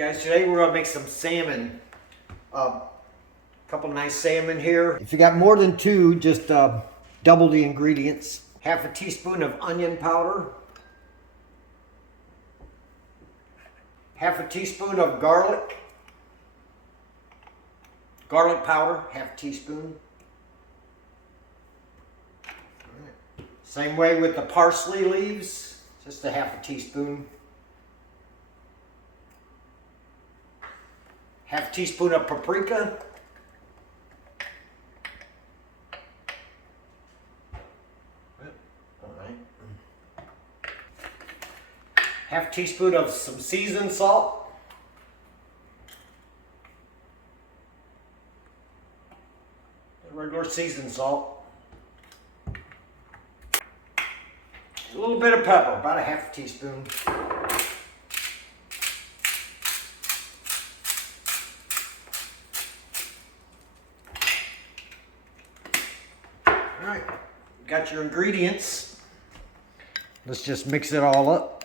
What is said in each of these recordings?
guys, today we're gonna make some salmon. Couple nice salmon here. If you got more than two, just double the ingredients. Half a teaspoon of onion powder. Half a teaspoon of garlic. Garlic powder, half a teaspoon. Same way with the parsley leaves, just a half a teaspoon. Half a teaspoon of paprika. Half a teaspoon of some seasoned salt. Regular seasoned salt. A little bit of pepper, about a half a teaspoon. All right, got your ingredients. Let's just mix it all up.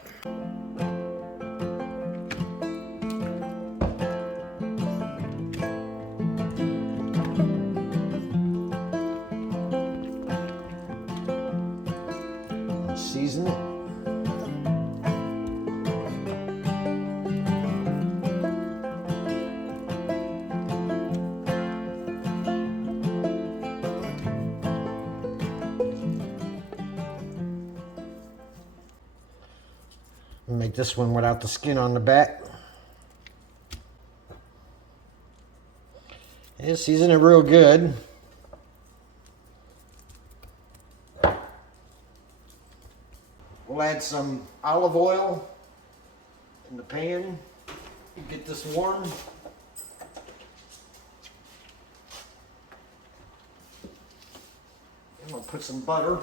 Season it. Make this one without the skin on the back. And season it real good. We'll add some olive oil in the pan. Get this warm. And we'll put some butter.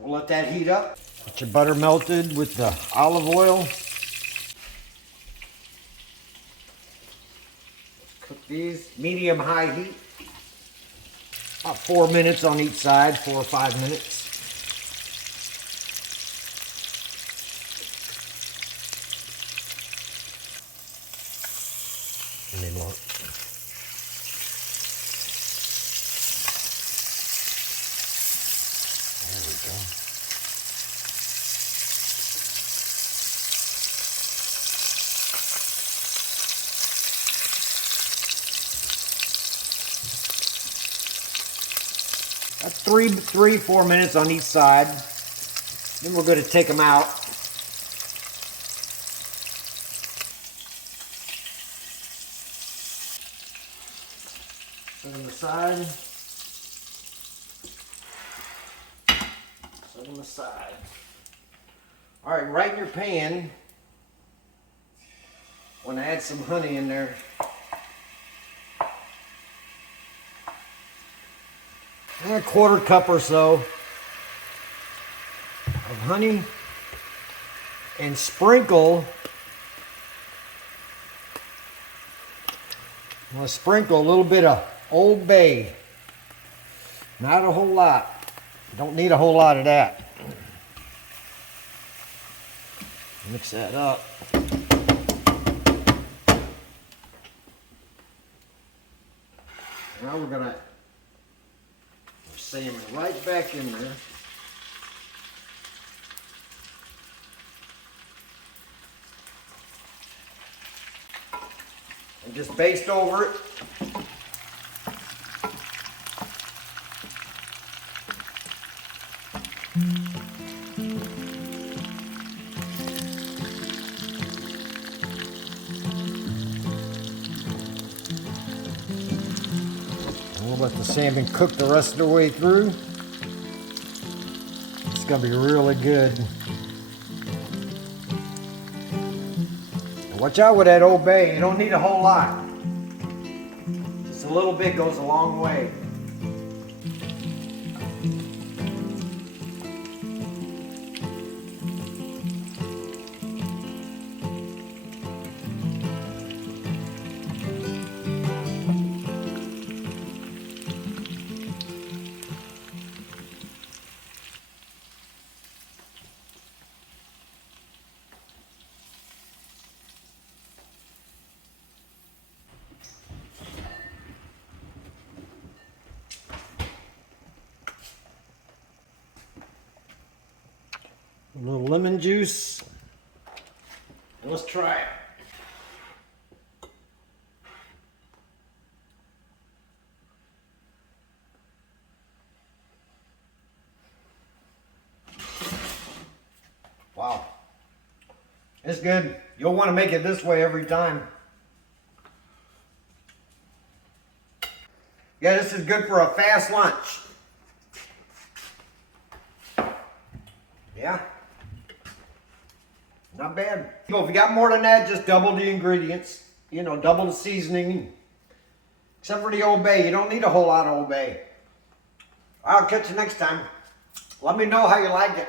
We'll let that heat up. Get your butter melted with the olive oil. Cook these medium-high heat. About 4 minutes on each side, 4 or 5 minutes. And then look. There we go. That's 4 minutes on each side. Then we're going to take them out. Set them aside. Set them aside. All right, right in your pan, I want to add some honey in there. And a 1/4 cup or so of honey, and sprinkle. I'm going to sprinkle a little bit of Old Bay. Not a whole lot. Don't need a whole lot of that. Mix that up. Now we're going to salmon right back in there. And just baste over it. We'll let the salmon cook the rest of the way through. It's gonna be really good. And watch out with that Old Bay. You don't need a whole lot. Just a little bit goes a long way. A little lemon juice. And let's try it. Wow. It's good. You'll want to make it this way every time. Yeah, this is good for a fast lunch. Yeah. Not bad. If you got more than that, just double the ingredients. You know, double the seasoning. Except for the Old Bay. You don't need a whole lot of Old Bay. I'll catch you next time. Let me know how you like it.